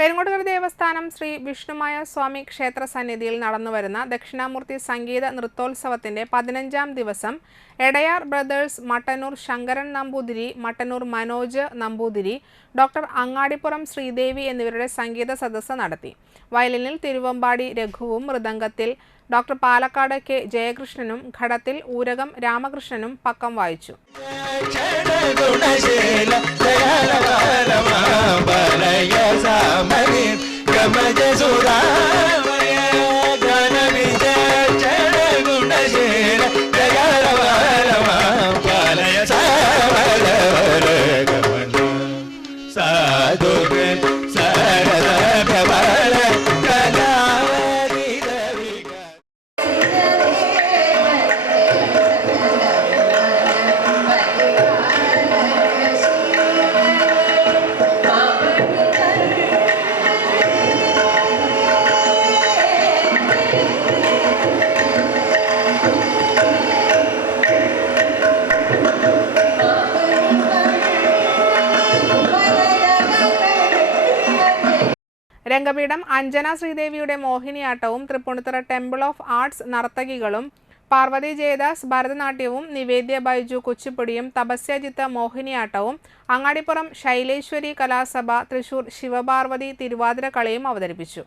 പെരുങ്ങോട്ടുകര ദേവസ്ഥാനം ശ്രീ വിഷ്ണുമായ സ്വാമി ക്ഷേത്ര സന്നിധിയിൽ നടന്നുവരുന്ന ദക്ഷിണാമൂർത്തി സംഗീത നൃത്തോത്സവത്തിന്റെ പതിനഞ്ചാം ദിവസം എടയാർ ബ്രദേഴ്സ് മട്ടന്നൂർ ശങ്കരൻ നമ്പൂതിരി മട്ടന്നൂർ മനോജ് നമ്പൂതിരി ഡോക്ടർ അങ്ങാടിപ്പുറം ശ്രീദേവി എന്നിവരുടെ സംഗീത സദസ്സ് നടത്തി. വയലിനിൽ തിരുവമ്പാടി രഘുവും മൃദംഗത്തിൽ ഡോക്ടർ പാലക്കാട് കെ ജയകൃഷ്ണനും ഘടത്തിൽ ഊരകം രാമകൃഷ്ണനും പക്കം വായിച്ചു. രംഗപീഠം അഞ്ജന ശ്രീദേവിയുടെ മോഹിനിയാട്ടവും തൃപ്പൂണിത്തുറ ടെമ്പിൾ ഓഫ് ആർട്സ് നർത്തകികളും പാർവതി ജയദാസ് ഭരതനാട്യവും നിവേദ്യ ബൈജു കുച്ചിപ്പുടിയും തപസ്യജിത്ത് മോഹിനിയാട്ടവും അങ്ങാടിപ്പുറം ശൈലേശ്വരി കലാസഭ തൃശൂർ ശിവപാർവതി തിരുവാതിര കളിയും അവതരിപ്പിച്ചു.